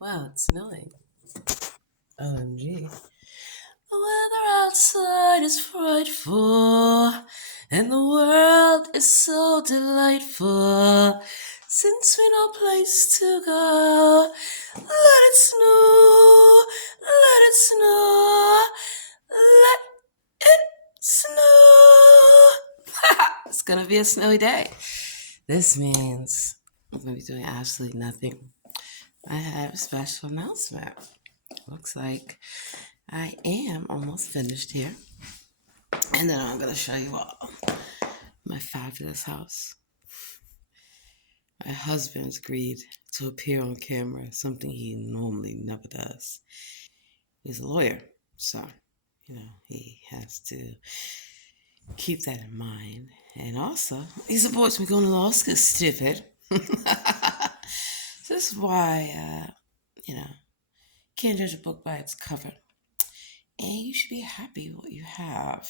Wow, it's snowing. OMG. The weather outside is frightful, and the world is so delightful. Since we no place to go, let it snow, let it snow, let it snow. It's gonna be a snowy day. This means I'm gonna be doing absolutely nothing. I have a special announcement. Looks like I am almost finished here. And then I'm going to show you all my fabulous house. My husband's agreed to appear on camera, something he normally never does. He's a lawyer, so, he has to keep that in mind. And also, he supports me going to law school, stupid. So this is why, can't judge a book by its cover. And you should be happy with what you have.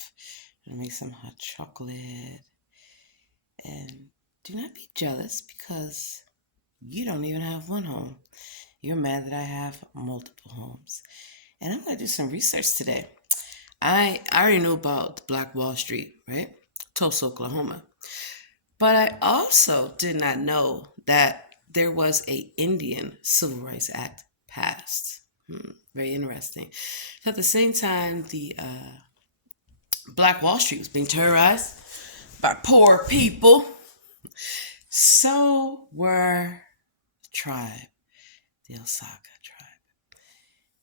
I'm gonna make some hot chocolate. And do not be jealous because you don't even have one home. You're mad that I have multiple homes. And I'm gonna do some research today. I already knew about Black Wall Street, right? Tulsa, Oklahoma. But I also did not know that there was a Indian Civil Rights Act passed. Very interesting. So at the same time, the Black Wall Street was being terrorized by poor people, so were the tribe, the Osaka tribe.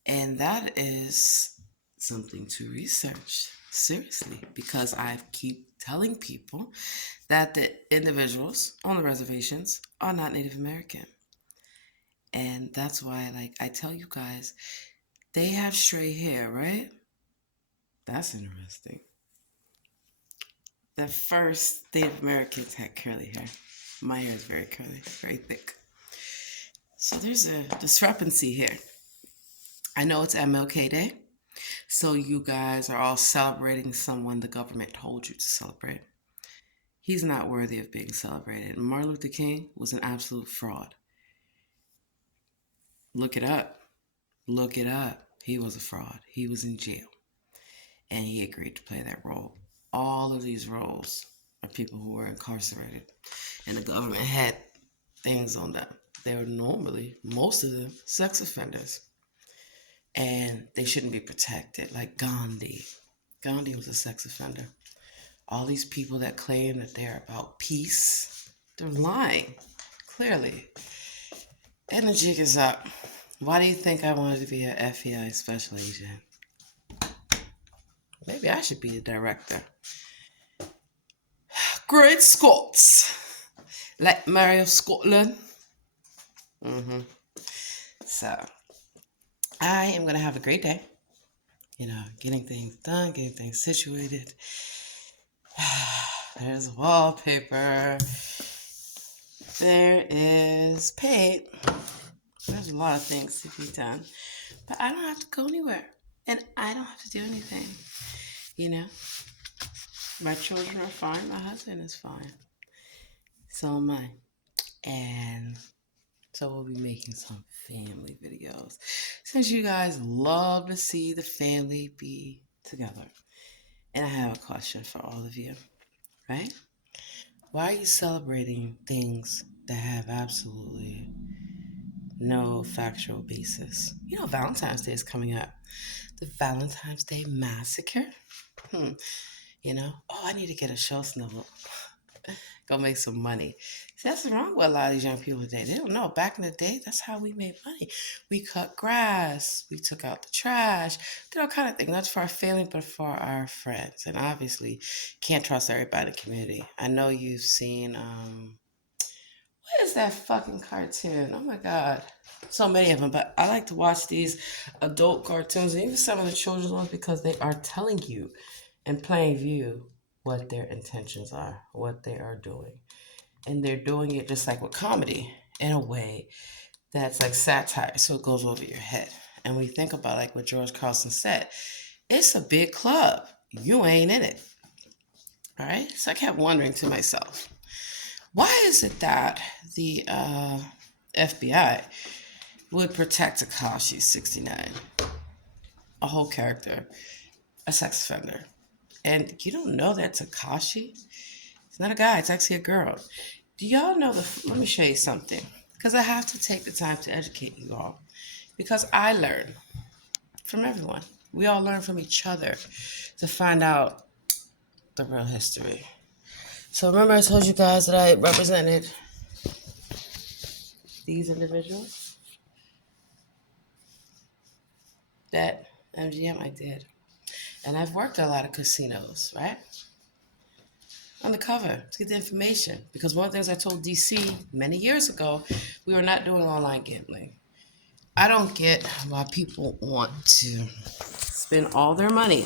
And that is something to research seriously because I keep telling people that the individuals on the reservations are not Native American. And that's why, I tell you guys, they have stray hair, right? That's interesting. The first Native Americans had curly hair. My hair is very curly, very thick. So there's a discrepancy here. I know it's MLK Day, so you guys are all celebrating someone the government told you to celebrate. He's not worthy of being celebrated. Martin Luther King was an absolute fraud. Look it up. Look it up. He was a fraud. He was in jail. And he agreed to play that role. All of these roles are people who were incarcerated. And the government had things on them. They were normally, most of them, sex offenders. And they shouldn't be protected, like Gandhi. Gandhi was a sex offender. All these people that claim that they're about peace, they're lying, clearly. And the jig is up. Why do you think I wanted to be an FBI special agent? Maybe I should be a director. Great Scots. Like Mary of Scotland. So, I am going to have a great day. Getting things done, getting things situated. There's wallpaper. There is paint. There's a lot of things to be done. But I don't have to go anywhere. And I don't have to do anything. My children are fine. My husband is fine. So am I. And so we'll be making some family videos. Since you guys love to see the family be together. And I have a question for all of you, right? Why are you celebrating things that have absolutely no factual basis? Valentine's Day is coming up. The Valentine's Day Massacre. I need to get a show snivel. Go make some money. See, that's wrong with a lot of these young people today. They don't know. Back in the day, that's how we made money. We cut grass. We took out the trash. Did all kind of things. Not for our family, but for our friends. And obviously, can't trust everybody in the community. I know you've seen, what is that fucking cartoon? Oh my God. So many of them. But I like to watch these adult cartoons and even some of the children's ones because they are telling you in plain view what their intentions are, what they are doing. And they're doing it just like with comedy in a way that's like satire, so it goes over your head. And when you think about like what George Carlin said, it's a big club. You ain't in it. All right? So I kept wondering to myself, why is it that the FBI would protect Takashi 69, a whole character, a sex offender. And you don't know that Takashi? It's not a guy, it's actually a girl. Do y'all know let me show you something. Because I have to take the time to educate you all. Because I learn from everyone. We all learn from each other to find out the real history. So remember I told you guys that I represented these individuals? That MGM I did. And I've worked at a lot of casinos, right? Undercover to get the information. Because one of the things I told DC many years ago, we were not doing online gambling. I don't get why people want to spend all their money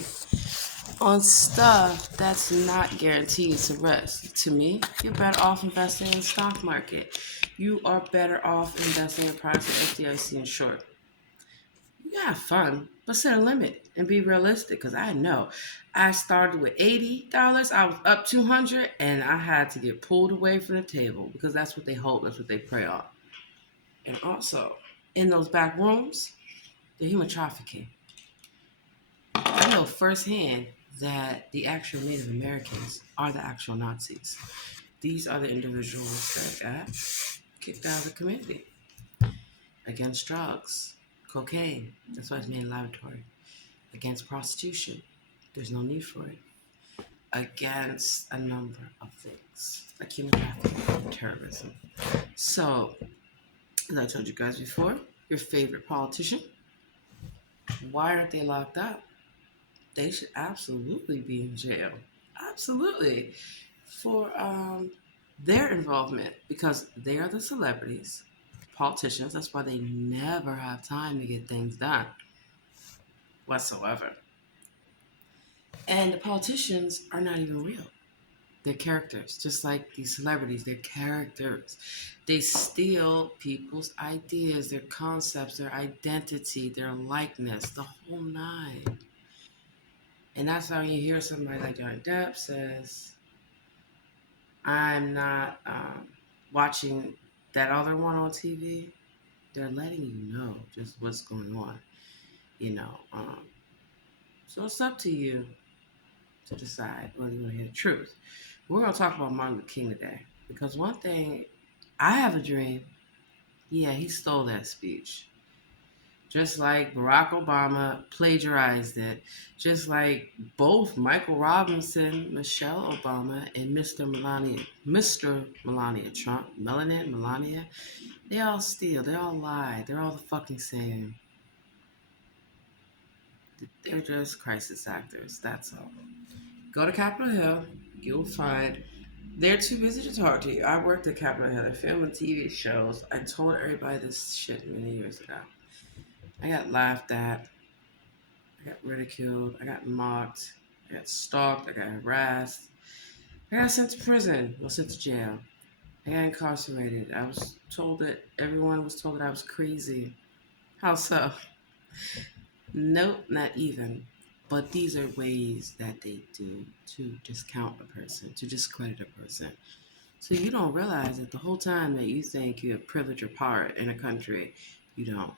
on stuff that's not guaranteed to rest. To me, you're better off investing in the stock market. You are better off investing in products like FDIC insured. You have fun, but set a limit and be realistic. Because I know I started with $80, I was up 200, and I had to get pulled away from the table because that's what they hope, that's what they prey on. And also, in those back rooms, the human trafficking. I know firsthand that the actual Native Americans are the actual Nazis. These are the individuals that got kicked out of the community against drugs, cocaine. That's why it's made in laboratory. Against prostitution. There's no need for it. Against a number of things like human trafficking, terrorism. So, as I told you guys before, your favorite politician, why aren't they locked up? They should absolutely be in jail. Absolutely. For their involvement because they are the celebrities, politicians. That's why they never have time to get things done whatsoever. And the politicians are not even real. They're characters, just like these celebrities. They're characters. They steal people's ideas, their concepts, their identity, their likeness, the whole nine. And that's how you hear somebody like Johnny Depp says, I'm not watching that other one on TV. They're letting you know just what's going on, you know. So it's up to you to decide whether you want to hear the truth. We're going to talk about Martin Luther King today because one thing, I have a dream. Yeah, he stole that speech. Just like Barack Obama plagiarized it, just like both Michael Robinson, Michelle Obama, and Mr. Melania Trump, Melania, they all steal, they all lie, they're all the fucking same. They're just crisis actors, that's all. Go to Capitol Hill, you'll find they're too busy to talk to you. I worked at Capitol Hill, they're filming TV shows. I told everybody this shit many years ago. I got laughed at, I got ridiculed, I got mocked, I got stalked, I got harassed, I got sent to prison, well, sent to jail. I got incarcerated. I was told that everyone was told that I was crazy. How so? Nope, not even. But these are ways that they do to discount a person, to discredit a person. So you don't realize that the whole time that you think you have privilege or power in a country, you don't.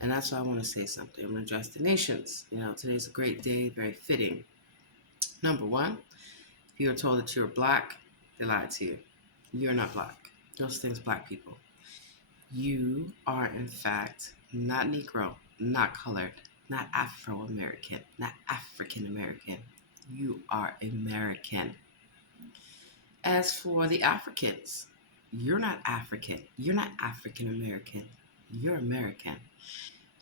And that's why I want to say something. I'm going to address the nations. You know, today's a great day, very fitting. Number one, if you were told that you were black, they lied to you. You're not black. Those things, black people. You are, in fact, not Negro, not colored, not Afro-American, not African-American. You are American. As for the Africans, you're not African. You're not African-American. You're American.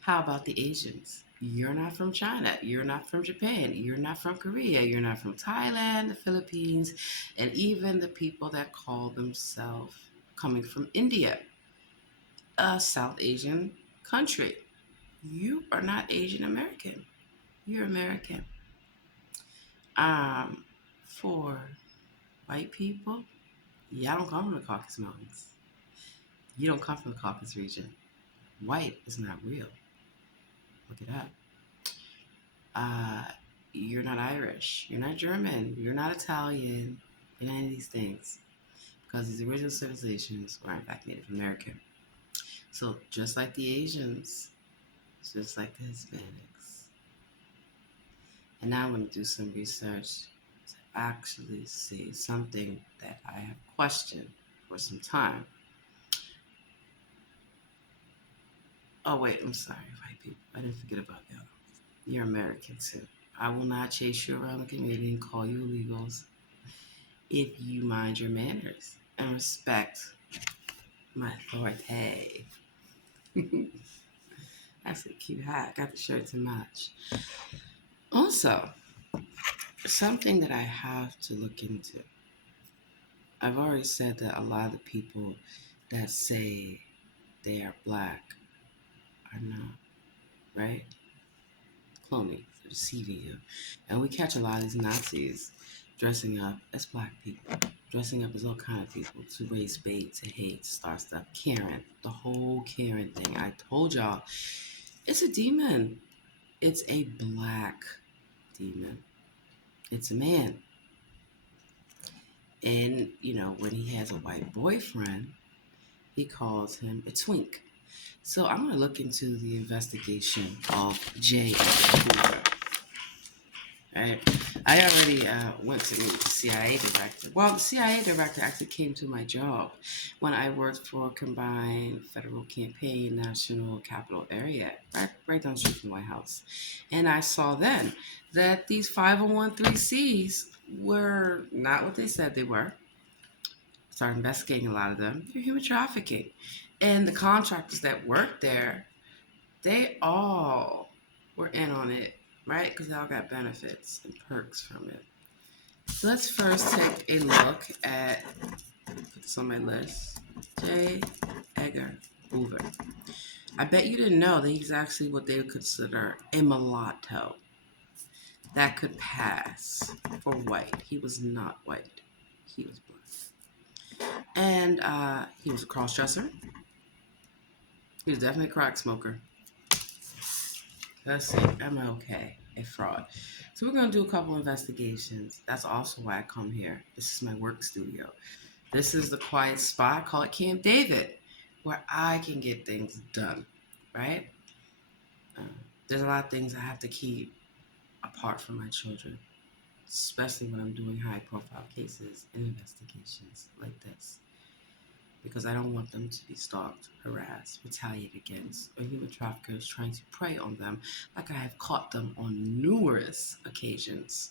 How about the Asians? You're not from China. You're not from Japan. You're not from Korea. You're not from Thailand, the Philippines, and even the people that call themselves coming from India, a South Asian country. You are not Asian American. You're American. For white people, y'all don't come from the Caucasus Mountains. You don't come from the Caucasus region. White is not real. Look it up. You're not Irish. You're not German. You're not Italian. You're not any of these things. Because these original civilizations were in fact Native American. So just like the Asians, just like the Hispanics. And now I'm going to do some research to actually see something that I have questioned for some time. Oh, wait, I'm sorry, white people. I didn't forget about y'all. You're American too. I will not chase you around the community and call you illegals if you mind your manners and respect my authority. That's a cute hat. Got the shirt to match. Also, something that I have to look into. I've already said that a lot of the people that say they are black are not, right? Cloning, deceiving you. And we catch a lot of these Nazis dressing up as black people, dressing up as all kind of people to raise bait, to hate, to start stuff. Karen, the whole Karen thing. I told y'all, it's a demon. It's a black demon. It's a man. And, when he has a white boyfriend, he calls him a twink. So I'm going to look into the investigation of J. Hoover. Right. I already went to meet the CIA director. Well, the CIA director actually came to my job when I worked for Combined Federal Campaign National Capital Area, right down the street from my house. And I saw then that these 501(c)(3)s were not what they said they were. Started investigating a lot of them. They're human trafficking. And the contractors that worked there, they all were in on it, right? Because they all got benefits and perks from it. So let's first take a look at, put this on my list, J. Edgar Hoover. I bet you didn't know that he's actually what they would consider a mulatto that could pass for white. He was not white. He was black. And he was a cross-dresser. He was definitely a crack smoker. Let's see, MLK, a fraud. So we're going to do a couple investigations. That's also why I come here. This is my work studio. This is the quiet spot. I call it Camp David, where I can get things done, right? There's a lot of things I have to keep apart from my children, especially when I'm doing high-profile cases and investigations like this, because I don't want them to be stalked, harassed, retaliated against, or human traffickers trying to prey on them like I have caught them on numerous occasions.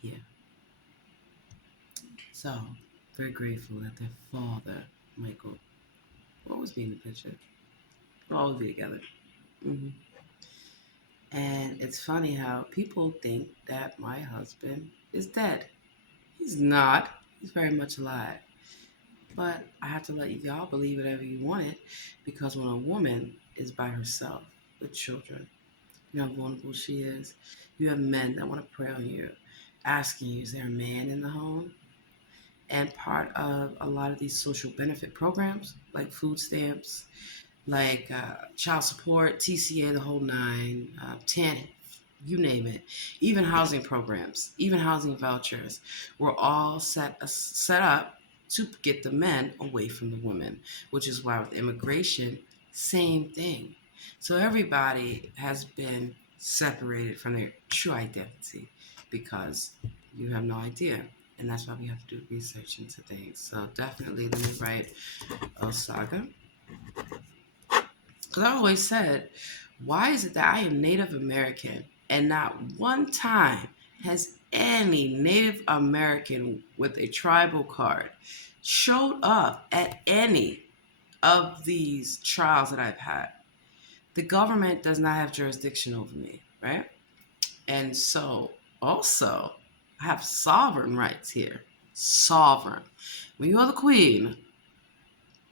Yeah. So, very grateful that their father, Michael, will always be in the picture. We'll always be together. Mm-hmm. And it's funny how people think that my husband is dead. He's not. He's very much alive. But I have to let y'all believe whatever you want it, because when a woman is by herself with children, you know how vulnerable she is. You have men that want to prey on you, asking you, is there a man in the home? And part of a lot of these social benefit programs, like food stamps, like child support, TCA, the whole nine, TANF, you name it, even housing programs, even housing vouchers, were all set up to get the men away from the women, which is why with immigration, same thing. So everybody has been separated from their true identity because you have no idea. And that's why we have to do research into things. So definitely let me write Osaga. Because I always said, why is it that I am Native American and not one time has any Native American with a tribal card showed up at any of these trials that I've had? The government does not have jurisdiction over me, right? And so also, I have sovereign rights here. Sovereign. When you are the queen,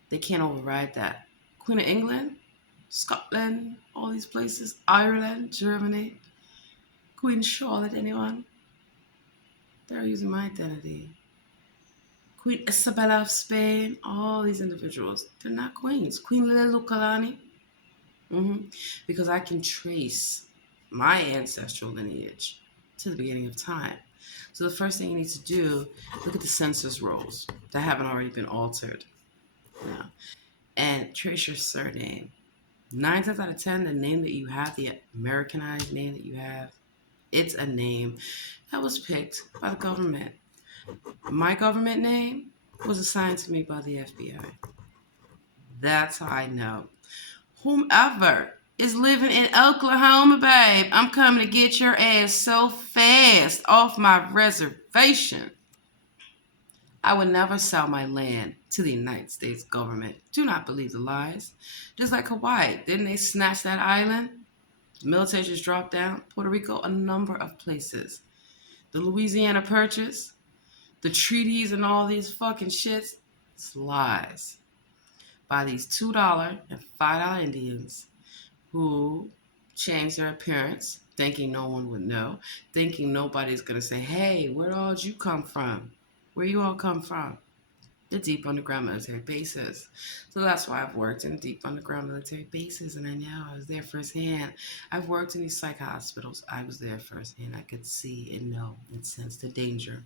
they can't override that. Queen of England, Scotland, all these places, Ireland, Germany, Queen Charlotte, anyone? They're using my identity. Queen Isabella of Spain, all these individuals, they're not queens. Queen Lila Lukalani, because I can trace my ancestral lineage to the beginning of time. So the first thing you need to do, look at the census rolls that haven't already been altered. Yeah. and trace your surname. 9 times out of 10, the name that you have, the Americanized name that you have, it's a name that was picked by the government. My government name was assigned to me by the FBI. That's how I know. Whomever is living in Oklahoma, babe, I'm coming to get your ass so fast off my reservation. I would never sell my land to the United States government. Do not believe the lies. Just like Hawaii, didn't they snatch that island? The military just dropped down. Puerto Rico, a number of places. The Louisiana Purchase, the treaties and all these fucking shits, it's lies by these $2 and $5 Indians who changed their appearance, thinking no one would know, thinking nobody's going to say, hey, where all did you come from? Where you all come from? The deep underground military bases. So that's why I've worked in deep underground military bases, and I know I was there firsthand. I've worked in these psych hospitals. I was there firsthand. I could see and know and sense the danger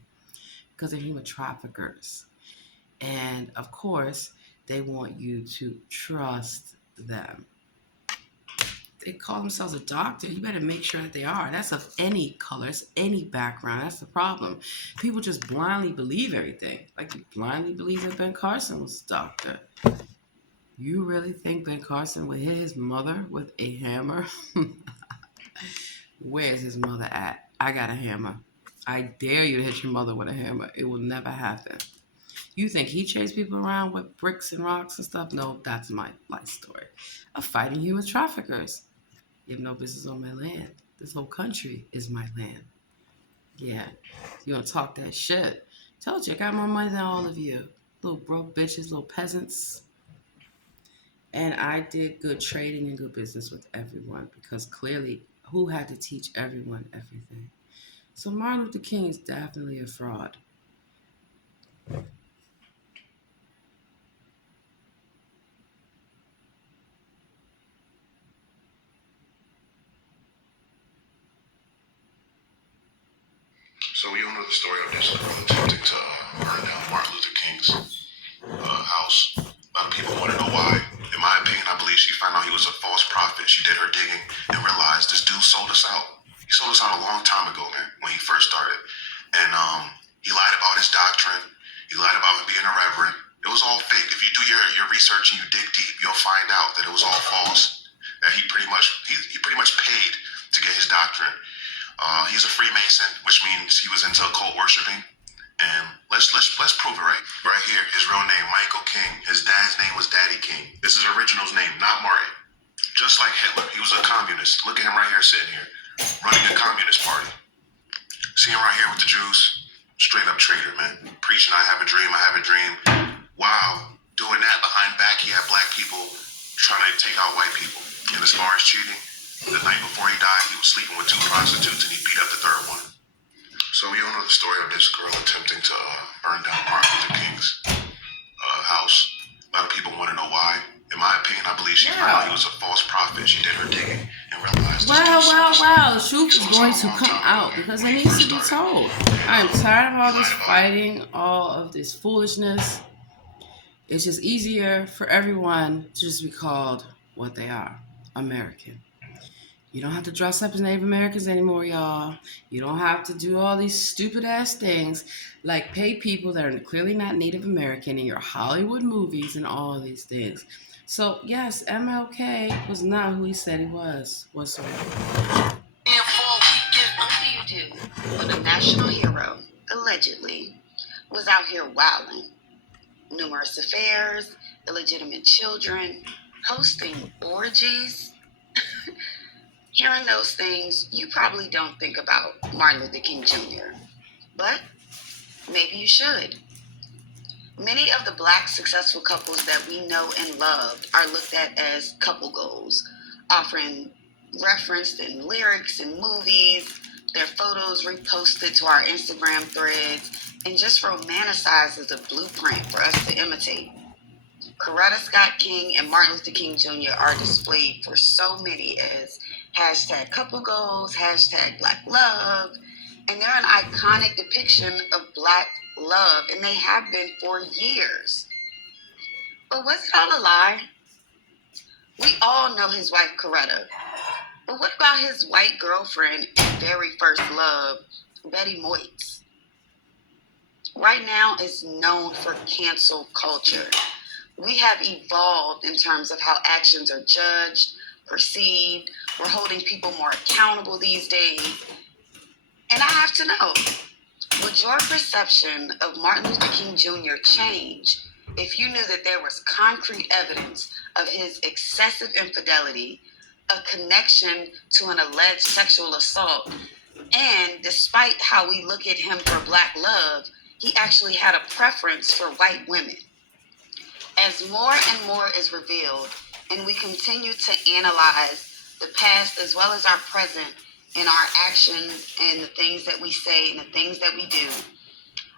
because they're human traffickers. And of course, they want you to trust them. They call themselves a doctor. You better make sure that they are. That's of any colors, any background. That's the problem. People just blindly believe everything. Like you blindly believe that Ben Carson was a doctor. You really think Ben Carson would hit his mother with a hammer? Where's his mother at? I got a hammer. I dare you to hit your mother with a hammer. It will never happen. You think he chased people around with bricks and rocks and stuff? No, that's my life story of fighting human traffickers. You have no business on my land. This whole country is my land. Yeah. You want to talk that shit? Told you I got more money than all of you. Little broke bitches, little peasants. And I did good trading and good business with everyone because clearly who had to teach everyone everything? So Martin Luther King is definitely a fraud. So we all know the story of this girl attempting to burn down Martin Luther King's house. A lot of people want to know why. In my opinion, I believe she found out he was a false prophet. She did her digging and realized this dude sold us out. He sold us out a long time ago, man, when he first started. And he lied about his doctrine. He lied about him being a reverend. It was all fake. If you do your research and you dig deep, you'll find out that it was all false. That he pretty much paid to get his doctrine. He's a Freemason, which means he was into occult worshiping. And let's prove it right here. His real name, Michael King. His dad's name was Daddy King. This is original's name, not Martin. Just like Hitler, he was a communist. Look at him right here, sitting here, running a communist party. See him right here with the Jews. Straight up traitor, man. Preaching, I have a dream. Wow, doing that behind back, he had black people trying to take out white people. And as far as cheating, the night before he died, he was sleeping with 2 prostitutes and he beat up the 3rd one. So we all know the story of this girl attempting to burn down Martin Luther King's house. A lot of people want to know why. In my opinion, I believe she found out he was a false prophet. She did her digging and realized Wow. The truth is going to come out because it needs to be told. I am tired of all this fighting, all of this foolishness. It's just easier for everyone to just be called what they are, American. You don't have to dress up as Native Americans anymore, y'all. You don't have to do all these stupid ass things like pay people that are clearly not Native American in your Hollywood movies and all of these things. So, yes, MLK was not who he said he was whatsoever. What do you do when a national hero, allegedly, was out here wilding? Numerous affairs, illegitimate children, hosting orgies. Hearing those things, you probably don't think about Martin Luther King Jr., but maybe you should. Many of the black successful couples that we know and loved are looked at as couple goals, often referenced in lyrics and movies, their photos reposted to our Instagram threads, and just romanticized as a blueprint for us to imitate. Coretta Scott King and Martin Luther King Jr. are displayed for so many as hashtag couple goals, hashtag black love, and they're an iconic depiction of black love, and they have been for years. But was it all a lie? We all know his wife, Coretta. But what about his white girlfriend and very first love, Betty Moitz? Right now is known for cancel culture. We have evolved in terms of how actions are judged, perceived. We're holding people more accountable these days. And I have to know, would your perception of Martin Luther King Jr. change if you knew that there was concrete evidence of his excessive infidelity, a connection to an alleged sexual assault, and despite how we look at him for black love, he actually had a preference for white women? As more and more is revealed, and we continue to analyze the past as well as our present in our actions and the things that we say and the things that we do,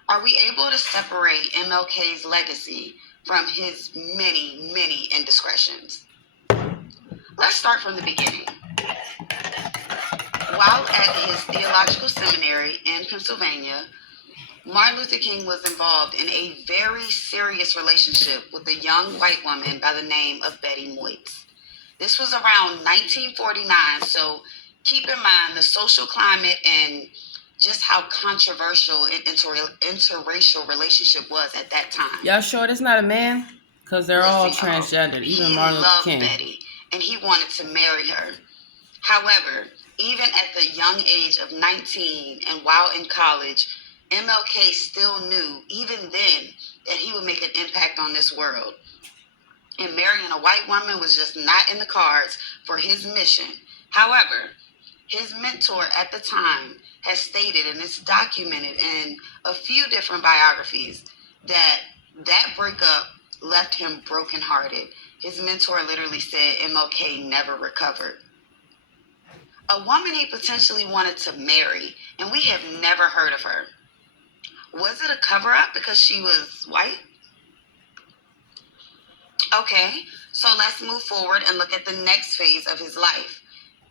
are we able to separate MLK's legacy from his many, many indiscretions? Let's start from the beginning. While at his theological seminary in Pennsylvania, Martin Luther King was involved in a very serious relationship with a young white woman by the name of Betty Moitz. This was around 1949, so keep in mind the social climate and just how controversial an interracial relationship was at that time. Y'all sure this not a man? Because they're all Listen, transgendered, even he Martin Luther loved King. Betty, and he wanted to marry her. However, even at the young age of 19 and while in college, MLK still knew, even then, that he would make an impact on this world. And marrying a white woman was just not in the cards for his mission. However, his mentor at the time has stated, and it's documented in a few different biographies, that breakup left him brokenhearted. His mentor literally said MLK never recovered. A woman he potentially wanted to marry, and we have never heard of her. Was it a cover-up because she was white? Okay, so let's move forward and look at the next phase of his life.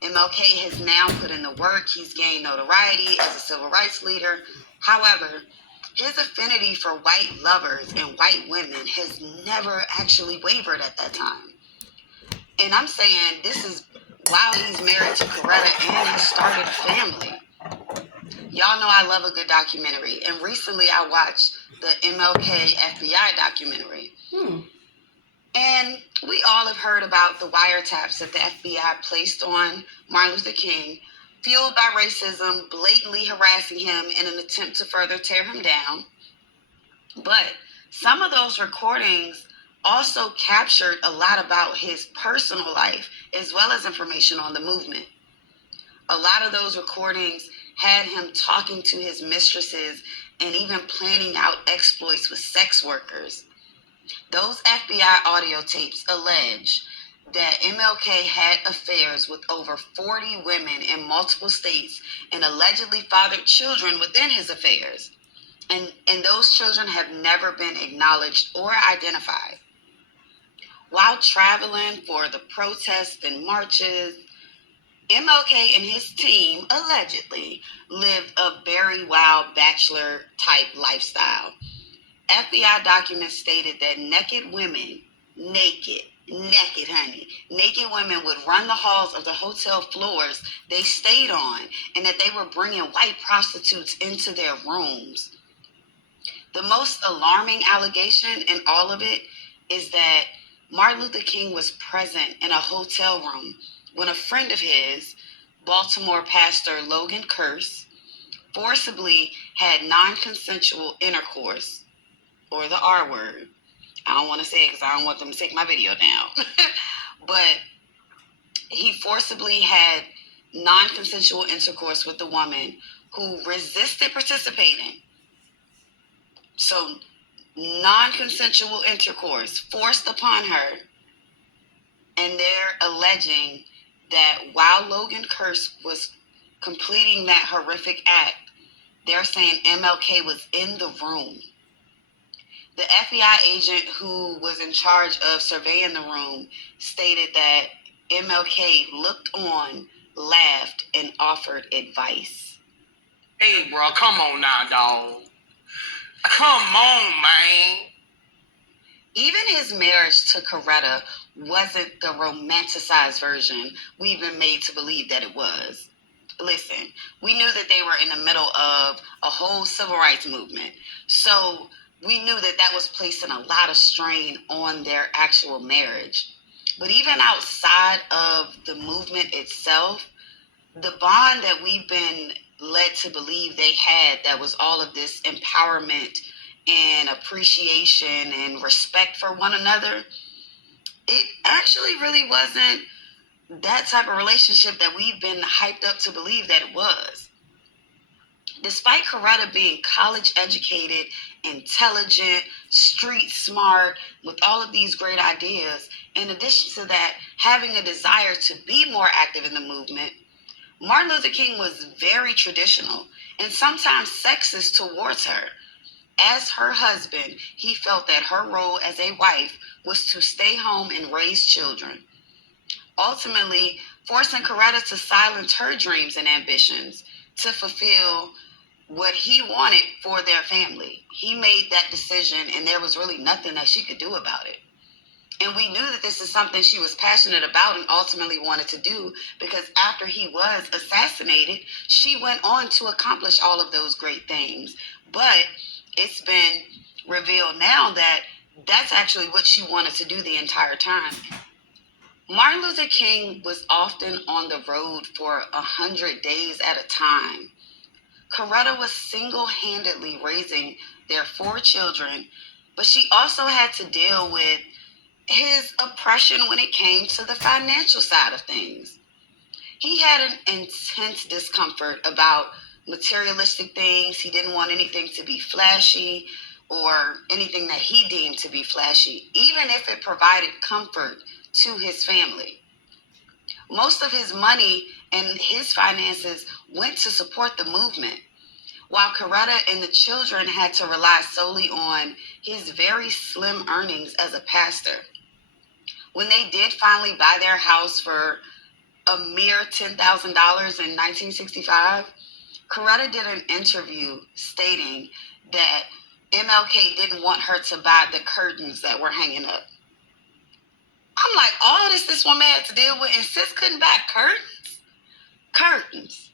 MLK has now put in the work. He's gained notoriety as a civil rights leader. However, his affinity for white lovers and white women has never actually wavered at that time. And I'm saying this is while he's married to Coretta and has started a family. Y'all know I love a good documentary. And recently I watched the MLK FBI documentary. And we all have heard about the wiretaps that the FBI placed on Martin Luther King, fueled by racism, blatantly harassing him in an attempt to further tear him down. But some of those recordings also captured a lot about his personal life, as well as information on the movement. A lot of those recordings had him talking to his mistresses and even planning out exploits with sex workers. Those FBI audio tapes allege that MLK had affairs with over 40 women in multiple states and allegedly fathered children within his affairs. And those children have never been acknowledged or identified. While traveling for the protests and marches, MLK and his team allegedly lived a very wild bachelor-type lifestyle. FBI documents stated that naked women, naked women would run the halls of the hotel floors they stayed on, and that they were bringing white prostitutes into their rooms. The most alarming allegation in all of it is that Martin Luther King was present in a hotel room when a friend of his, Baltimore pastor Logan Kearse, forcibly had non-consensual intercourse, or the R word. I don't want to say it because I don't want them to take my video down. But he forcibly had non-consensual intercourse with the woman who resisted participating. So non-consensual intercourse forced upon her. And they're alleging that while Logan Kearse was completing that horrific act, they're saying MLK was in the room. The FBI agent who was in charge of surveying the room stated that MLK looked on, laughed, and offered advice. Hey, bro, come on now, dog. Come on, man. Even his marriage to Coretta wasn't the romanticized version we've been made to believe that it was. Listen, we knew that they were in the middle of a whole civil rights movement. So we knew that that was placing a lot of strain on their actual marriage. But even outside of the movement itself, the bond that we've been led to believe they had, that was all of this empowerment and appreciation and respect for one another, it actually really wasn't that type of relationship that we've been hyped up to believe that it was. Despite Coretta being college educated, intelligent, street smart, with all of these great ideas, in addition to that, having a desire to be more active in the movement, Martin Luther King was very traditional and sometimes sexist towards her. As her husband, he felt that her role as a wife was to stay home and raise children, ultimately forcing Coretta to silence her dreams and ambitions to fulfill what he wanted for their family. He made that decision, and there was really nothing that she could do about it. And we knew that this is something she was passionate about and ultimately wanted to do, because after he was assassinated, she went on to accomplish all of those great things. But it's been revealed now that that's actually what she wanted to do the entire time. Martin Luther King was often on the road for 100 days at a time. Coretta was single-handedly raising their 4 children, but she also had to deal with his oppression when it came to the financial side of things. He had an intense discomfort about materialistic things. He didn't want anything to be flashy or anything that he deemed to be flashy, even if it provided comfort to his family. Most of his money and his finances went to support the movement, while Coretta and the children had to rely solely on his very slim earnings as a pastor. When they did finally buy their house for a mere $10,000 in 1965, Coretta did an interview stating that MLK didn't want her to buy the curtains that were hanging up. I'm like, all this woman had to deal with, and sis couldn't buy curtains? Curtains.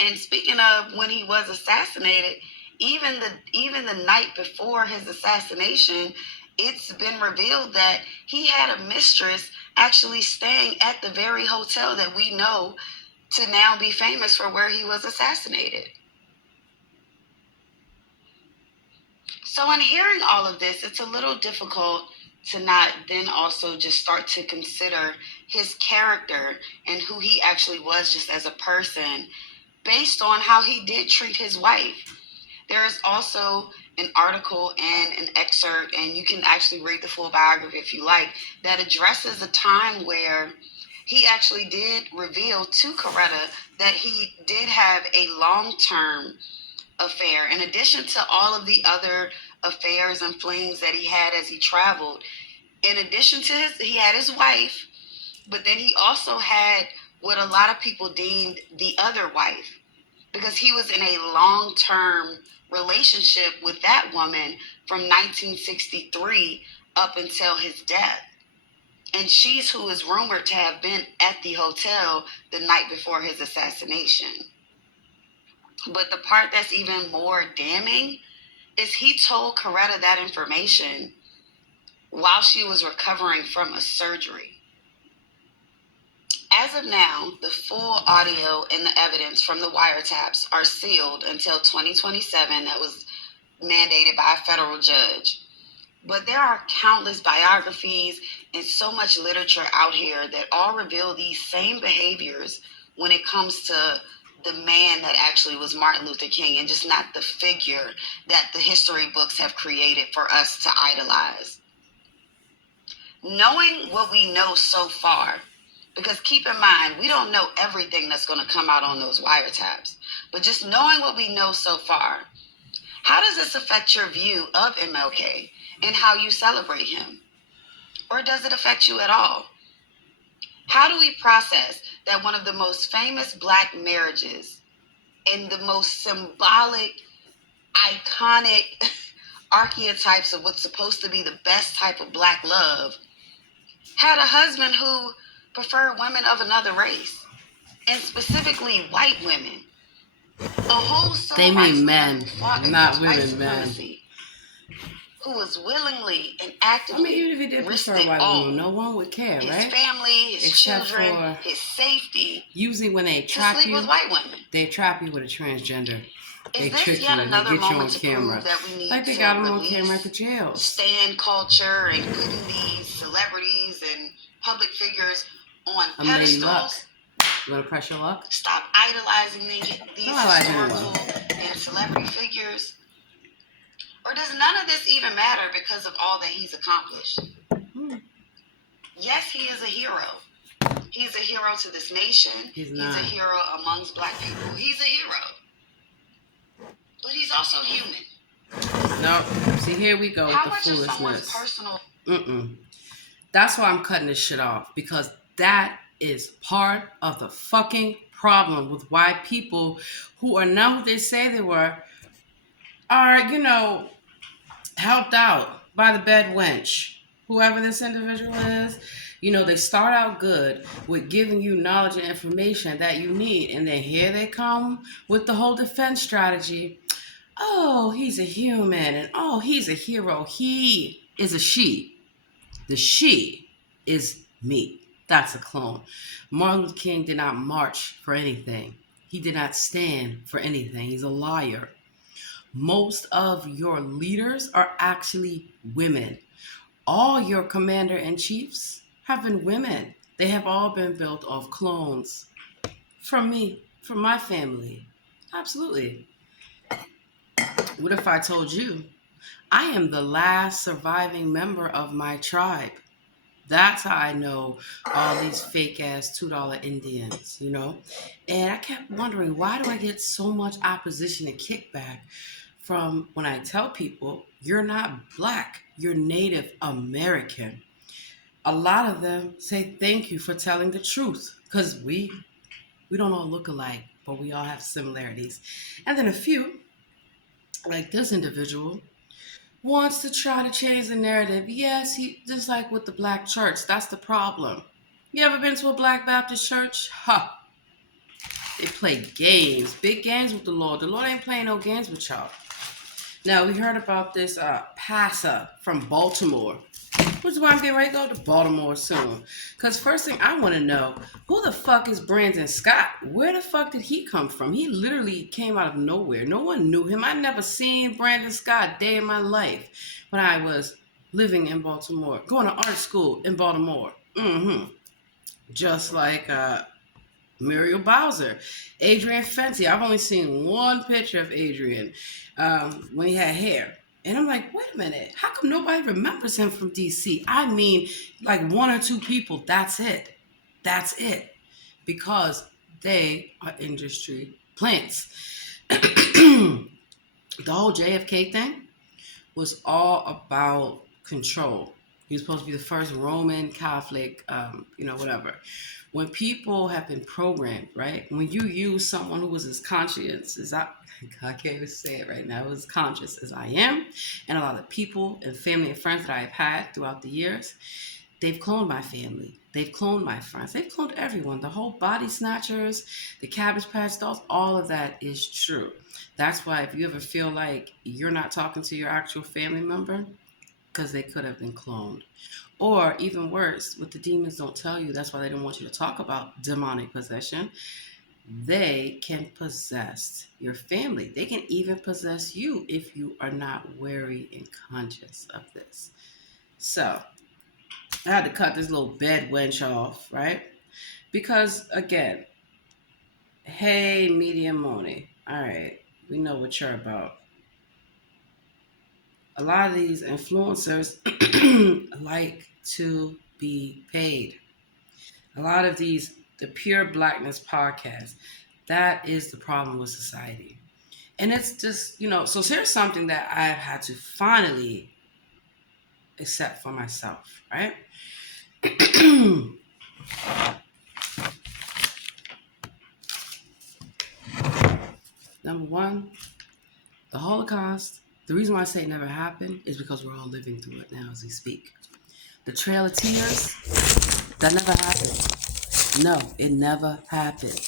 And speaking of when he was assassinated, even the night before his assassination, it's been revealed that he had a mistress actually staying at the very hotel that we know to now be famous for where he was assassinated. So in hearing all of this, it's a little difficult to not then also just start to consider his character and who he actually was just as a person based on how he did treat his wife. There is also an article and an excerpt, and you can actually read the full biography if you like, that addresses a time where he actually did reveal to Coretta that he did have a long-term affair. In addition to all of the other affairs and flings that he had as he traveled, in addition to he had his wife, but then he also had what a lot of people deemed the other wife, because he was in a long-term relationship with that woman from 1963 up until his death. And she's who is rumored to have been at the hotel the night before his assassination. But the part that's even more damning is he told Coretta that information while she was recovering from a surgery. As of now, the full audio and the evidence from the wiretaps are sealed until 2027. That was mandated by a federal judge. But there are countless biographies and so much literature out here that all reveal these same behaviors when it comes to the man that actually was Martin Luther King, and just not the figure that the history books have created for us to idolize. Knowing what we know so far, because keep in mind, we don't know everything that's going to come out on those wiretaps, but just knowing what we know so far, how does this affect your view of MLK and how you celebrate him? Or does it affect you at all? How do we process that one of the most famous Black marriages and the most symbolic, iconic archetypes of what's supposed to be the best type of black love, had a husband who preferred women of another race, and specifically white women. A whole They mean men, men, not women, men. Who was willingly and actively even if he did prefer white women, no one would care, his right? family, his Except children, for his safety. Usually when they trap to sleep you, with white women. They trap you with a transgender. They trick you and they get you on camera. That we need like they got them on camera at the jails. Stand culture and putting these celebrities and public figures on pedestals. You want to press your luck? Stop idolizing these historical and celebrity figures. Or does none of this even matter because of all that he's accomplished? Yes, he is a hero. He's a hero to this nation. He's a hero amongst black people. He's a hero. But he's also human. No. See, here we go with the foolishness. How much is someone's personal... That's why I'm cutting this shit off. Because that is part of the fucking problem with white people who are not who they say they were, are, helped out by the bed wench. Whoever this individual is, they start out good with giving you knowledge and information that you need. And then here they come with the whole defense strategy. Oh, he's a human. And oh, he's a hero. He is a she. The she is me. That's a clone. Martin Luther King did not march for anything. He did not stand for anything. He's a liar. Most of your leaders are actually women. All your commander-in-chiefs have been women. They have all been built off clones. From me, from my family. Absolutely. What if I told you I am the last surviving member of my tribe? That's how I know all these fake-ass $2 Indians, And I kept wondering, why do I get so much opposition and kickback from when I tell people, you're not black, you're Native American? A lot of them say thank you for telling the truth, because we don't all look alike, but we all have similarities. And then a few, like this individual, wants to try to change the narrative. Yes, he just like with the black church. That's the problem. You ever been to a black Baptist church? They play games, big games with the Lord. The Lord ain't playing no games with y'all. Now, we heard about this pastor from Baltimore, which is why I'm getting ready to go to Baltimore soon. Because first thing I want to know, who the fuck is Brandon Scott? Where the fuck did he come from? He literally came out of nowhere. No one knew him. I never seen Brandon Scott a day in my life when I was living in Baltimore, going to art school in Baltimore. Just like Muriel Bowser, Adrian Fenty. I've only seen one picture of Adrian when he had hair. And I'm like, wait a minute, how come nobody remembers him from DC? I mean, like one or two people, that's it. That's it. Because they are industry plants. The whole JFK thing was all about control. He was supposed to be the first Roman Catholic, whatever. When people have been programmed, right? When you use someone who was as conscious as I can't even say it right now, as conscious as I am, and a lot of people and family and friends that I have had throughout the years, they've cloned my family. They've cloned my friends. They've cloned everyone. The whole body snatchers, the Cabbage Patch dolls, all of that is true. That's why if you ever feel like you're not talking to your actual family member, because they could have been cloned. Or even worse, what the demons don't tell you, that's why they don't want you to talk about demonic possession. They can possess your family. They can even possess you if you are not wary and conscious of this. So, I had to cut this little bed wench off, right? Because, again, hey, Media Money. All right, we know what you're about. A lot of these influencers like to be paid. A lot of these, the Pure Blackness podcast, that is the problem with society. And it's just, so here's something that I've had to finally accept for myself, right? Number one, the Holocaust The reason why I say it never happened is because we're all living through it now as we speak. The Trail of Tears, that never happened. No, it never happened.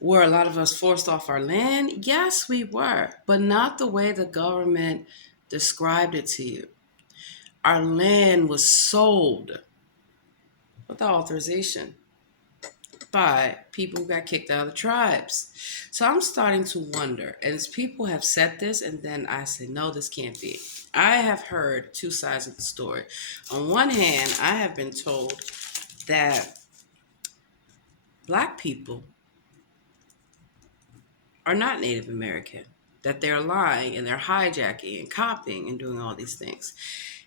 Were a lot of us forced off our land? Yes, we were, but not the way the government described it to you. Our land was sold without authorization by people who got kicked out of the tribes. So I'm starting to wonder, and as people have said this, and then I said, no, this can't be. I have heard two sides of the story. On one hand, I have been told that Black people are not Native American, that they're lying and they're hijacking and copying and doing all these things.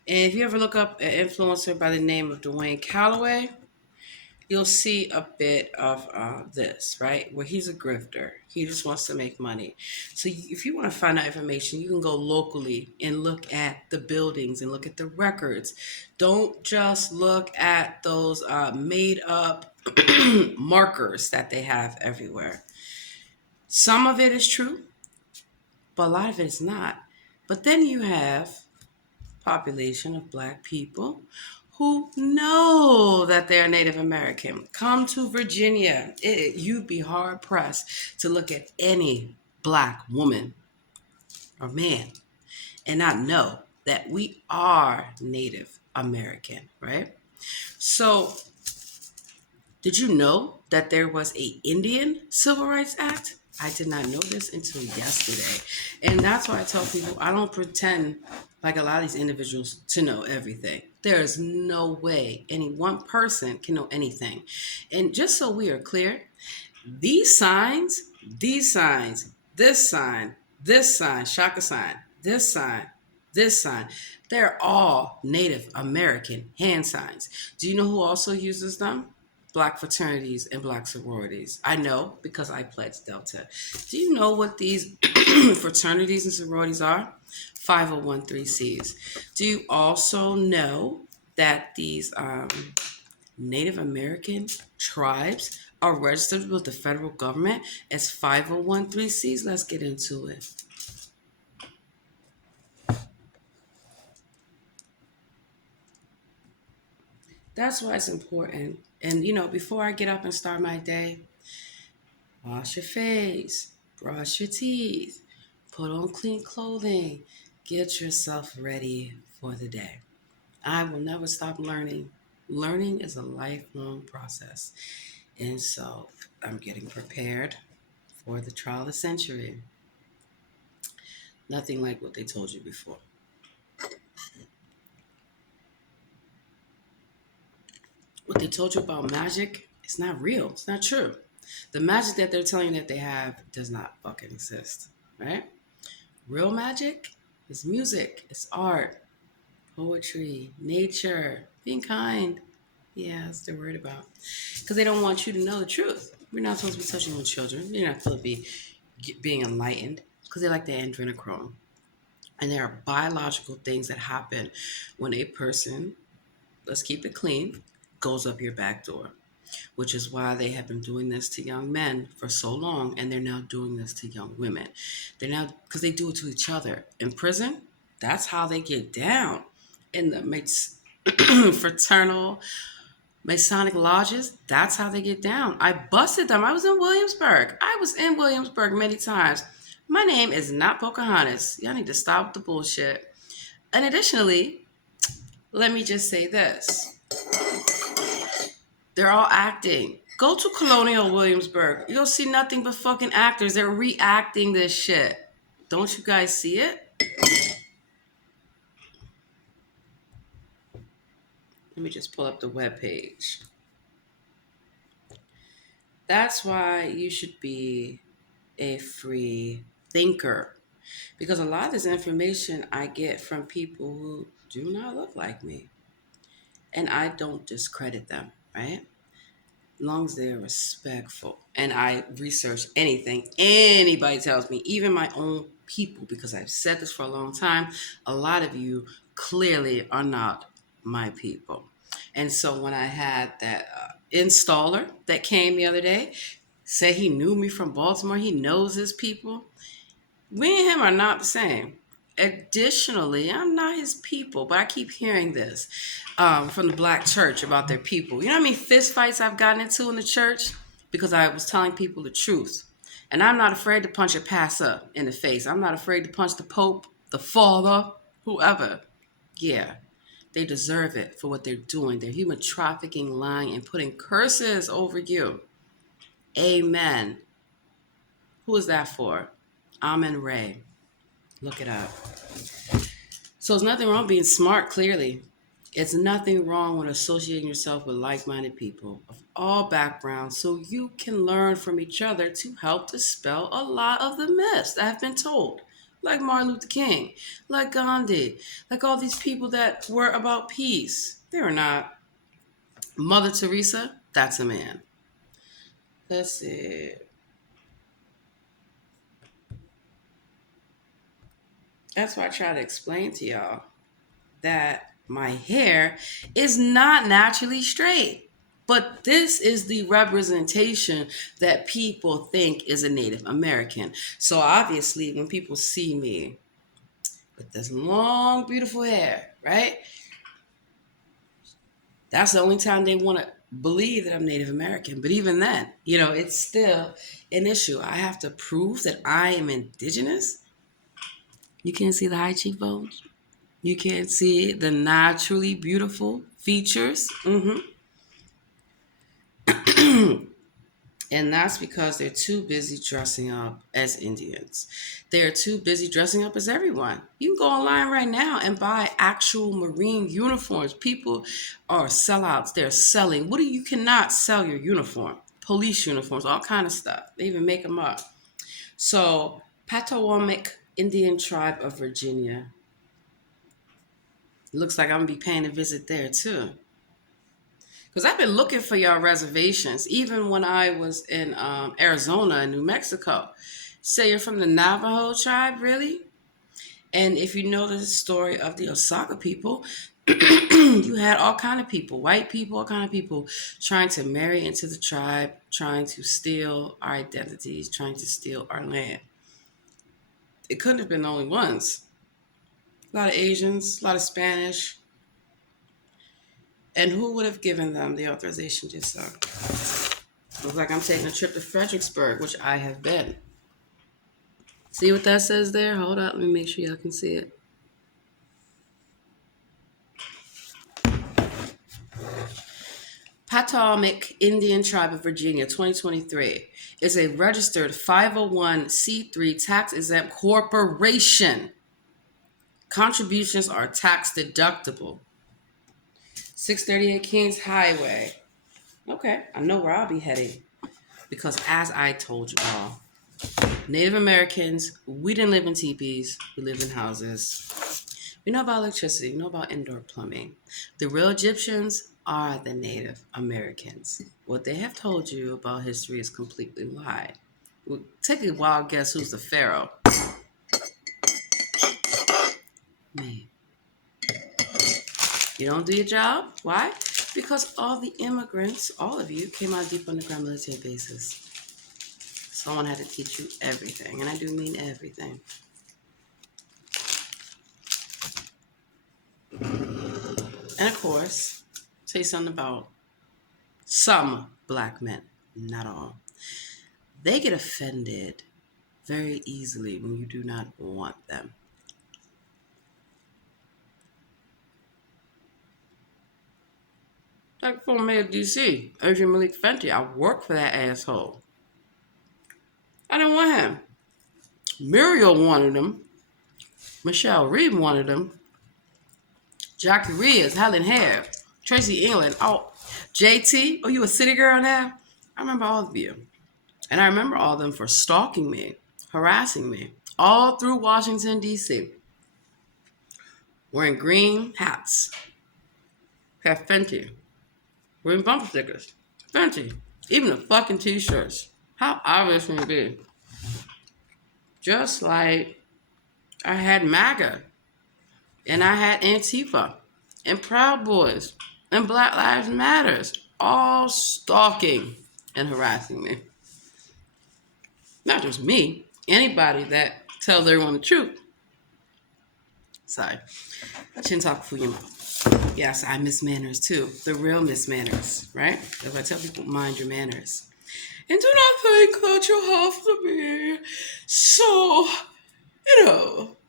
And if you ever look up an influencer by the name of Dwayne Calloway, you'll see a bit of this, right? Where he's a grifter. He just wants to make money. So if you want to find out information, you can go locally and look at the buildings and look at the records. Don't just look at those made up markers that they have everywhere. Some of it is true, but a lot of it is not. But then you have population of Black people who know that they're Native American. Come to Virginia. You'd be hard pressed to look at any Black woman or man and not know that we are Native American, right? So, did you know that there was an Indian Civil Rights Act? I did not know this until yesterday. And that's why I tell people I don't pretend like a lot of these individuals to know everything. There is no way any one person can know anything. And just so we are clear, these signs, this sign, Shaka sign, this sign, they're all Native American hand signs. Do you know who also uses them? Black fraternities and Black sororities. I know because I pledged Delta. Do you know what these fraternities and sororities are? 501(c)(3)s. Do you also know that these Native American tribes are registered with the federal government as 501(c)(3)s? Let's get into it. That's why it's important. And, before I get up and start my day, wash your face, brush your teeth, put on clean clothing, get yourself ready for the day. I will never stop learning. Learning is a lifelong process. And so I'm getting prepared for the trial of the century. Nothing like what they told you before. What they told you about magic, it's not real. It's not true. The magic that they're telling you that they have does not fucking exist, right? Real magic is music, it's art, poetry, nature, being kind. Yeah, that's what they're worried about. Because they don't want you to know the truth. We're not supposed to be touching on children. You're not supposed to be being enlightened because they like the adrenochrome. And there are biological things that happen when a person, let's keep it clean, goes up your back door, which is why they have been doing this to young men for so long, and they're now doing this to young women. They're now, because they do it to each other. In prison, that's how they get down. In the fraternal Masonic lodges, that's how they get down. I busted them. I was in Williamsburg. Many times. My name is not Pocahontas. Y'all need to stop the bullshit. And additionally, let me just say this. They're all acting. Go to Colonial Williamsburg. You'll see nothing but fucking actors. They're reacting this shit. Don't you guys see it? Let me just pull up the webpage. That's why you should be a free thinker. Because a lot of this information I get from people who do not look like me. And I don't discredit them, right? As long as they're respectful. And I research anything anybody tells me, even my own people, because I've said this for a long time. A lot of you clearly are not my people. And so when I had that installer that came the other day, said he knew me from Baltimore, he knows his people. We and him are not the same. Additionally, I'm not his people, but I keep hearing this from the black church about their people. You know how many fist fights I've gotten into in the church because I was telling people the truth. And I'm not afraid to punch a pastor in the face. I'm not afraid to punch the Pope, the Father, whoever. Yeah, they deserve it for what they're doing. They're human trafficking, lying, and putting curses over you. Amen. Who is that for? Amen Ray. Look it up. So there's nothing wrong being smart, clearly. It's nothing wrong with associating yourself with like-minded people of all backgrounds so you can learn from each other to help dispel a lot of the myths that have been told. Like Martin Luther King, like Gandhi, like all these people that were about peace. They were not. Mother Teresa, that's a man. Let's see. That's why I try to explain to y'all that my hair is not naturally straight. But this is the representation that people think is a Native American. So obviously, when people see me with this long, beautiful hair, right? That's the only time they want to believe that I'm Native American. But even then, it's still an issue. I have to prove that I am indigenous. You can't see the high cheekbones. You can't see the naturally beautiful features. And that's because they're too busy dressing up as Indians. They're too busy dressing up as everyone. You can go online right now and buy actual Marine uniforms. People are sellouts. They're selling. You cannot sell your uniform. Police uniforms, all kind of stuff. They even make them up. So, Potawatomi Indian Tribe of Virginia. Looks like I'm going to be paying a visit there too. Because I've been looking for y'all reservations, even when I was in Arizona and New Mexico. Say you're from the Navajo tribe, really? And if you know the story of the Osaka people, you had all kind of people, white people, all kind of people trying to marry into the tribe, trying to steal our identities, trying to steal our land. It couldn't have been the only ones. A lot of Asians, a lot of Spanish. And who would have given them the authorization to do so? Looks like I'm taking a trip to Fredericksburg, which I have been. See what that says there? Hold up, let me make sure y'all can see it. Potawatomi Indian Tribe of Virginia, 2023, is a registered 501c3 tax-exempt corporation. Contributions are tax deductible. 638 Kings Highway. Okay, I know where I'll be heading. Because as I told you all, Native Americans, we didn't live in teepees. We lived in houses. We know about electricity. We know about indoor plumbing. The real Egyptians are the Native Americans. What they have told you about history is completely lie. We'll take a wild guess who's the pharaoh. Me. You don't do your job? Why? Because all the immigrants, all of you, came out of deep underground military bases. Someone had to teach you everything, and I do mean everything. And of course, say something about some black men, not all. They get offended very easily when you do not want them. Like former mayor of D.C., Adrian Malik Fenty, I worked for that asshole. I didn't want him. Muriel wanted him. Michelle Reed wanted him. Jackie Reyes, Helen Hare, Tracy England. Oh, JT, oh, you a city girl now? I remember all of you. And I remember all of them for stalking me, harassing me, all through Washington, D.C. Wearing green hats. Have Fenty. Wearing bumper stickers. Fenty. Even the fucking t-shirts. How obvious can it be? Just like I had MAGA. And I had Antifa. And Proud Boys. And Black Lives Matters. All stalking and harassing me. Not just me. Anybody that Tells everyone the truth. Sorry. Chin talk for your mouth. Yes, I miss manners too. The real miss manners, right? If I tell people, mind your manners. And do not think that you have to be so,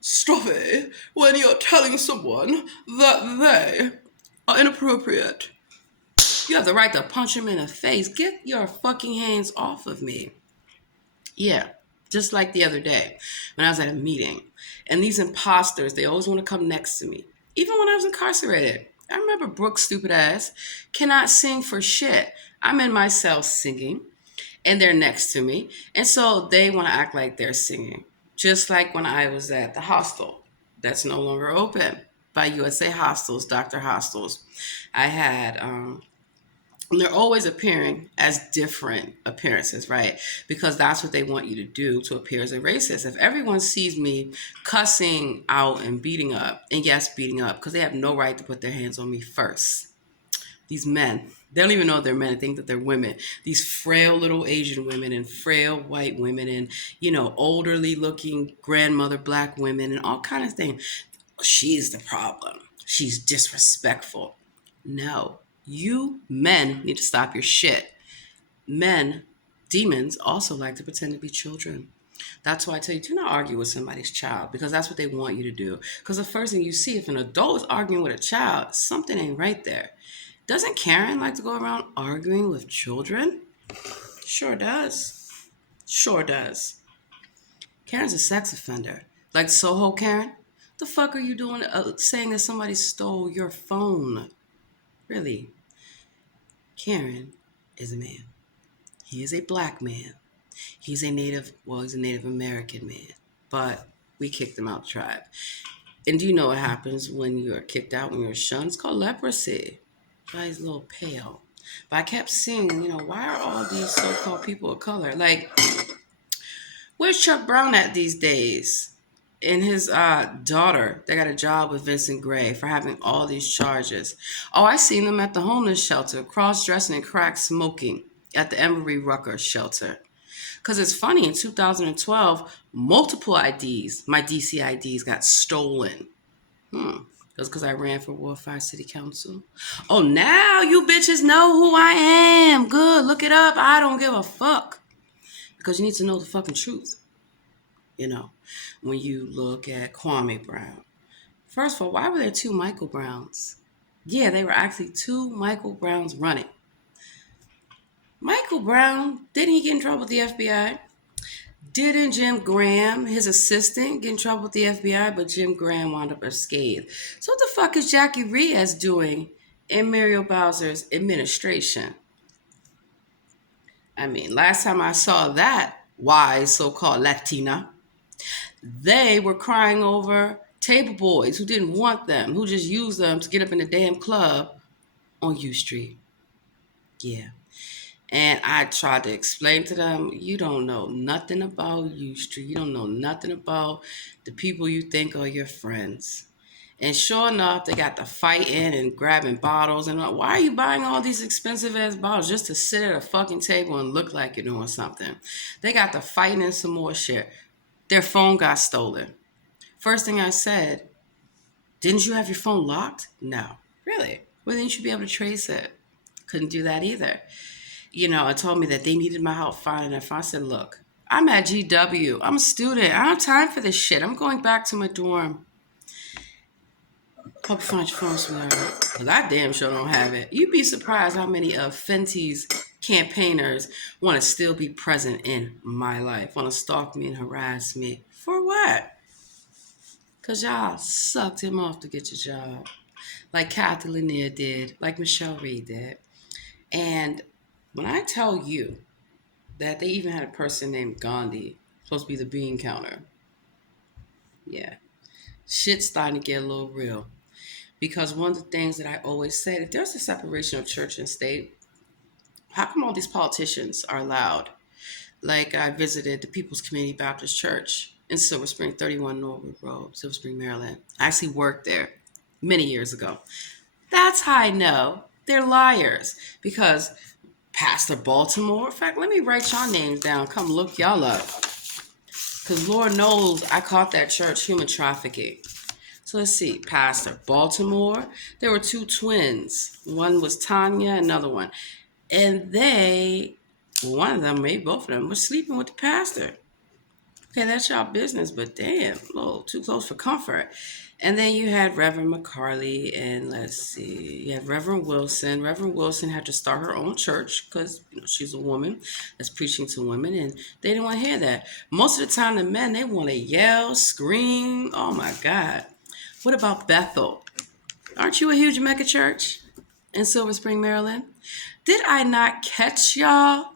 stuffy when you're telling someone that they are inappropriate. You have the right to punch him in the face. Get your fucking hands off of me. Yeah, just like the other day when I was at a meeting. And these imposters, they always want to come next to me. Even when I was incarcerated. I remember Brooke's stupid ass cannot sing for shit. I'm in my cell singing, and they're next to me. And so they want to act like they're singing. Just like when I was at the hostel that's no longer open by USA Hostels, Dr. Hostels. I had... they're always appearing as different appearances, right? Because that's what they want you to do to appear as a racist. If everyone sees me cussing out and beating up, and yes, beating up, because they have no right to put their hands on me first. These men, they don't even know they're men. They think that they're women. These frail little Asian women and frail white women and, elderly looking grandmother black women and all kinds of things. She's the problem. She's disrespectful. No. You men need to stop your shit. Men, demons, also like to pretend to be children. That's why I tell you, do not argue with somebody's child, because that's what they want you to do. Because the first thing you see, if an adult is arguing with a child, something ain't right there. Doesn't Karen like to go around arguing with children? Sure does. Sure does. Karen's a sex offender. Like Soho Karen? The fuck are you doing saying that somebody stole your phone? Really? Karen is a man. He is a black man. He's a Native American man. But we kicked him out of the tribe. And do you know what happens when you're kicked out, when you're shunned? It's called leprosy. Why he's a little pale. But I kept seeing, why are all these so-called people of color? Like, where's Chuck Brown at these days? And his daughter, they got a job with Vincent Gray for having all these charges. Oh, I seen them at the homeless shelter, cross-dressing and crack smoking at the Emery Rucker shelter. Because it's funny, in 2012, multiple IDs, my DC IDs, got stolen. That's because I ran for Ward 5 City Council. Oh, now you bitches know who I am. Good, look it up. I don't give a fuck. Because you need to know the fucking truth. When you look at Kwame Brown. First of all, why were there two Michael Browns? Yeah, they were actually two Michael Browns running. Michael Brown, didn't he get in trouble with the FBI? Didn't Jim Graham, his assistant, get in trouble with the FBI? But Jim Graham wound up unscathed. So what the fuck is Jackie Reyes doing in Muriel Bowser's administration? I mean, last time I saw that wise so-called Latina, they were crying over table boys who didn't want them, who just used them to get up in the damn club on U Street. Yeah. And I tried to explain to them, you don't know nothing about U Street. You don't know nothing about the people you think are your friends. And sure enough, they got to fighting and grabbing bottles. And like, why are you buying all these expensive ass bottles just to sit at a fucking table and look like you're doing something? They got to fighting and some more shit. Their phone got stolen. First thing I said, didn't you have your phone locked? No. Really? Well, didn't you be able to trace it? Couldn't do that either. It told me that they needed my help finding it. I said, look, I'm at GW. I'm a student. I don't have time for this shit. I'm going back to my dorm. Hope you find your phone somewhere. Because I damn sure don't have it. You'd be surprised how many of Fenty's campaigners want to still be present in my life, want to stalk me and harass me. For what? Because y'all sucked him off to get your job. Like Kathy Lanier did, like Michelle Reed did. And when I tell you that they even had a person named Gandhi, supposed to be the bean counter, yeah, shit's starting to get a little real. Because one of the things that I always said, if there's a separation of church and state, how come all these politicians are allowed? Like I visited the People's Community Baptist Church in Silver Spring, 31 Norwood Road, Silver Spring, Maryland. I actually worked there many years ago. That's how I know they're liars. Because Pastor Baltimore, in fact, let me write y'all names down. Come look y'all up. Because Lord knows I caught that church human trafficking. So let's see. Pastor, Baltimore. There were 2 twins. One was Tanya, another one. And one of them, maybe both of them, were sleeping with the pastor. Okay, that's y'all business, but damn, a little too close for comfort. And then you had Reverend McCarley, and let's see, you had Reverend Wilson. Reverend Wilson had to start her own church because she's a woman that's preaching to women, and they didn't want to hear that. Most of the time, the men, they want to yell, scream. Oh my God. What about Bethel? Aren't you a huge mega church in Silver Spring, Maryland? Did I not catch y'all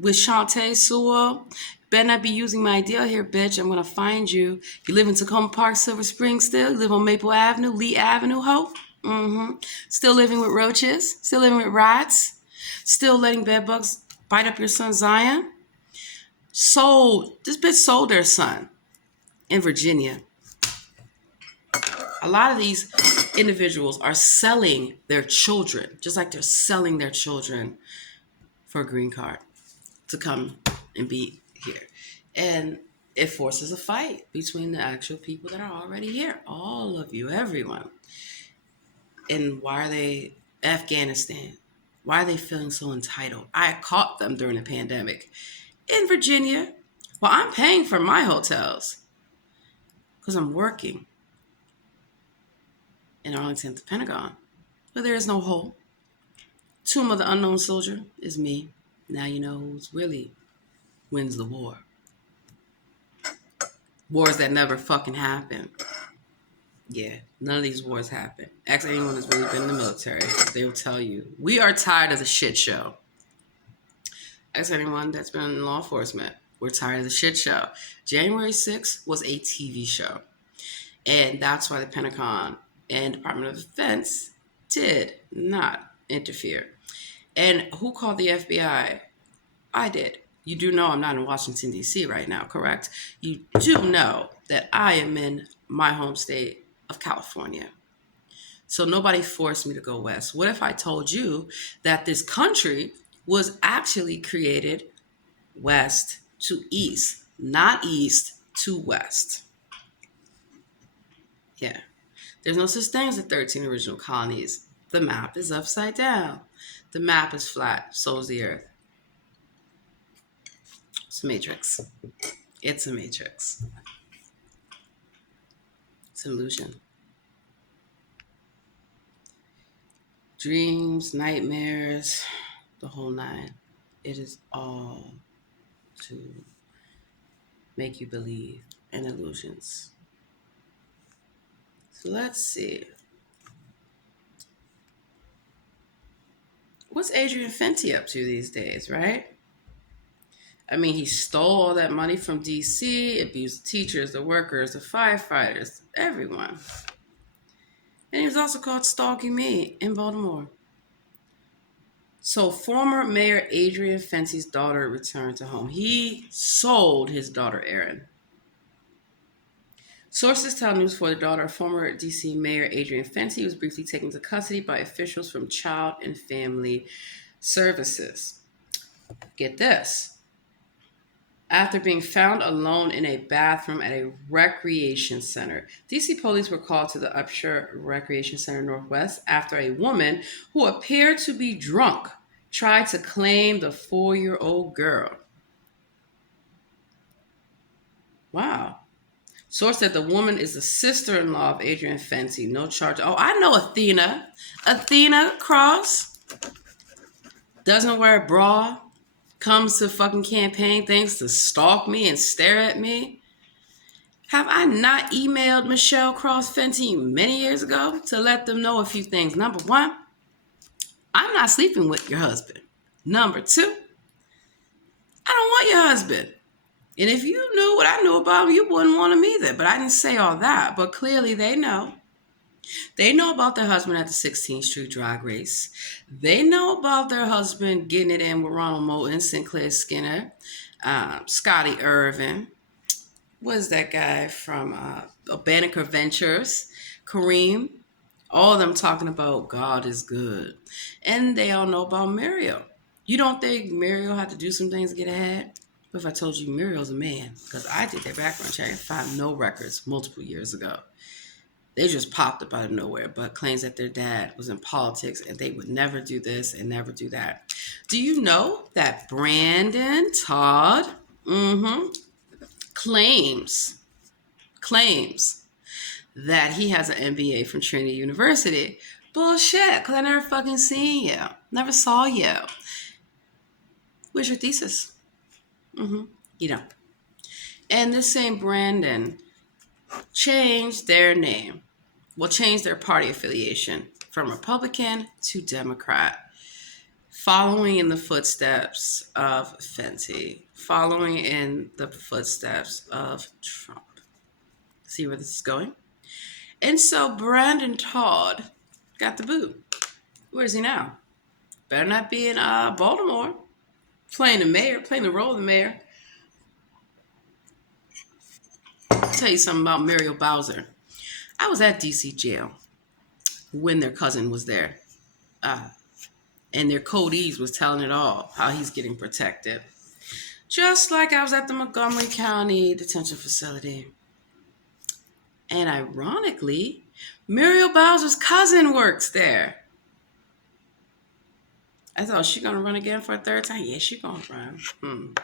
with Shantae Sewell? Better not be using my deal here, bitch. I'm gonna find you. You live in Tacoma Park, Silver Spring still? You live on Maple Avenue, Lee Avenue, ho? Still living with roaches? Still living with rats? Still letting bedbugs bite up your son Zion? This bitch sold their son in Virginia. A lot of these individuals are selling their children, just like they're selling their children for a green card to come and be here. And it forces a fight between the actual people that are already here. All of you, everyone. And why are they Afghanistan? Why are they feeling so entitled? I caught them during the pandemic in Virginia. Well, I'm paying for my hotels because I'm working in Arlington at the Pentagon. But there is no hole. Tomb of the Unknown Soldier is me. Now you know who's really wins the war. Wars that never fucking happen. Yeah, none of these wars happen. Ask anyone that's really been in the military. They will tell you, we are tired of the shit show. Ask anyone that's been in law enforcement. We're tired of the shit show. January 6th was a TV show. And that's why the Pentagon and Department of Defense did not interfere. And who called the FBI? I did. You do know I'm not in Washington, D.C. right now, correct? You do know that I am in my home state of California. So nobody forced me to go west. What if I told you that this country was actually created west to east, not east to west? Yeah. There's no such thing as the 13 original colonies. The map is upside down. The map is flat. So is the earth. It's a matrix. It's a matrix. It's an illusion. Dreams, nightmares, the whole nine. It is all to make you believe in illusions. So let's see. What's Adrian Fenty up to these days, right? I mean, he stole all that money from D.C., abused the teachers, the workers, the firefighters, everyone. And he was also caught stalking me in Baltimore. So former Mayor Adrian Fenty's daughter returned to home. He sold his daughter, Erin. Sources tell News 4 the daughter of former D.C. Mayor Adrian Fenty was briefly taken into custody by officials from Child and Family Services. Get this. After being found alone in a bathroom at a recreation center, D.C. police were called to the Upshur Recreation Center Northwest after a woman who appeared to be drunk tried to claim the 4-year-old girl. Wow. Source said the woman is the sister-in-law of Adrian Fenty. No charge. Oh, I know Athena. Athena Cross doesn't wear a bra. Comes to fucking campaign things to stalk me and stare at me. Have I not emailed Michelle Cross Fenty many years ago to let them know a few things? Number one, I'm not sleeping with your husband. Number two, I don't want your husband. And if you knew what I knew about him, you wouldn't want him either. But I didn't say all that. But clearly they know. They know about their husband at the 16th Street drag race. They know about their husband getting it in with Ronald Moulton, Sinclair Skinner, Scotty Irvin. What is that guy from Banneker Ventures? Kareem. All of them talking about God is good. And they all know about Muriel. You don't think Muriel had to do some things to get ahead? What if I told you Muriel's a man? Because I did their background check and found no records multiple years ago. They just popped up out of nowhere, but claims that their dad was in politics and they would never do this and never do that. Do you know that Brandon Todd claims that he has an MBA from Trinity University? Bullshit, because I never fucking seen you. Never saw you. Where's your thesis? You know. And this same Brandon changed their name. Well, changed their party affiliation from Republican to Democrat, following in the footsteps of Fenty, following in the footsteps of Trump. See where this is going? And so Brandon Todd got the boot. Where is he now? Better not be in Baltimore, playing the role of the mayor. I'll tell you something about Muriel Bowser. I was at DC jail when their cousin was there. And their codees was telling it all, how he's getting protected. Just like I was at the Montgomery County Detention Facility. And ironically, Muriel Bowser's cousin works there. I thought, she gonna run again for a third time? Yeah, she gonna run.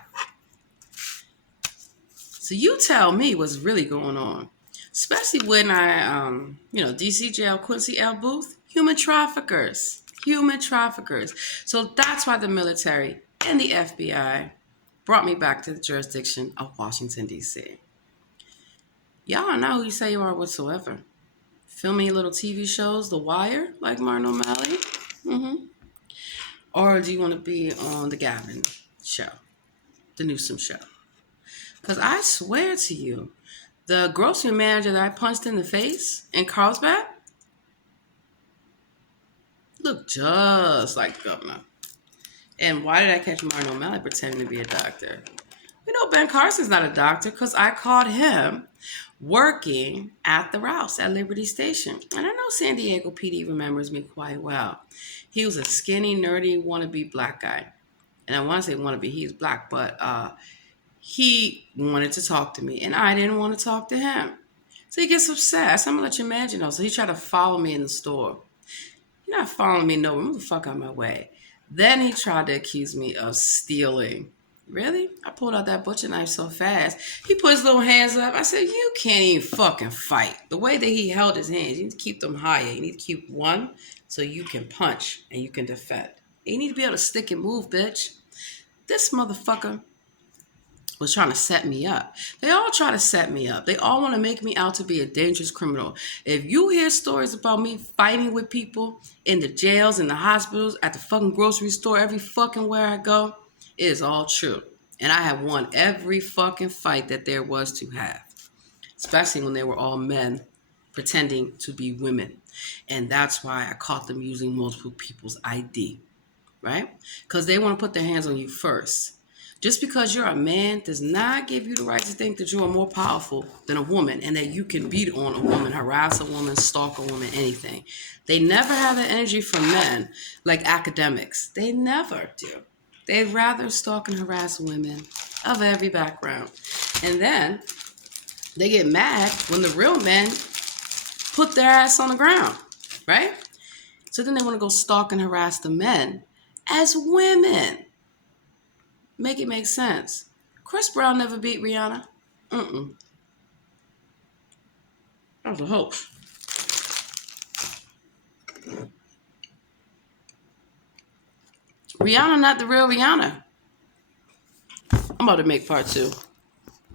So you tell me what's really going on. Especially when I, DC jail, Quincy L. Booth, human traffickers. So that's why the military and the FBI brought me back to the jurisdiction of Washington, D.C. Y'all don't know who you say you are whatsoever. Filming your little TV shows, The Wire, like Martin O'Malley. Or do you want to be on the Gavin show, the Newsom show? Because I swear to you, the grocery manager that I punched in the face in Carlsbad looked just like the governor. And why did I catch Martin O'Malley pretending to be a doctor? You know, Ben Carson's not a doctor because I caught him working at the Rouse at Liberty Station. And I know San Diego PD remembers me quite well. He was a skinny, nerdy, wannabe black guy. And I want to say wannabe, he's black, but he wanted to talk to me, and I didn't want to talk to him. So he gets upset. So I'm going to let your manager know. So he tried to follow me in the store. You're not following me, no. Move the fuck out of my way. Then he tried to accuse me of stealing. Really? I pulled out that butcher knife so fast. He put his little hands up. I said, you can't even fucking fight. The way that he held his hands, you need to keep them higher. You need to keep one so you can punch and you can defend. You need to be able to stick and move, bitch. This motherfucker was trying to set me up. They all try to set me up. They all want to make me out to be a dangerous criminal. If you hear stories about me fighting with people in the jails, in the hospitals, at the fucking grocery store, every fucking where I go, it is all true. And I have won every fucking fight that there was to have. Especially when they were all men pretending to be women. And that's why I caught them using multiple people's ID. Right? Because they want to put their hands on you first. Just because you're a man does not give you the right to think that you are more powerful than a woman and that you can beat on a woman, harass a woman, stalk a woman, anything. They never have the energy for men like academics. They never do. They'd rather stalk and harass women of every background. And then they get mad when the real men put their ass on the ground, right? So then they want to go stalk and harass the men as women. Make it make sense. Chris Brown never beat Rihanna. That was a hoax. Rihanna not the real Rihanna. I'm about to make part 2.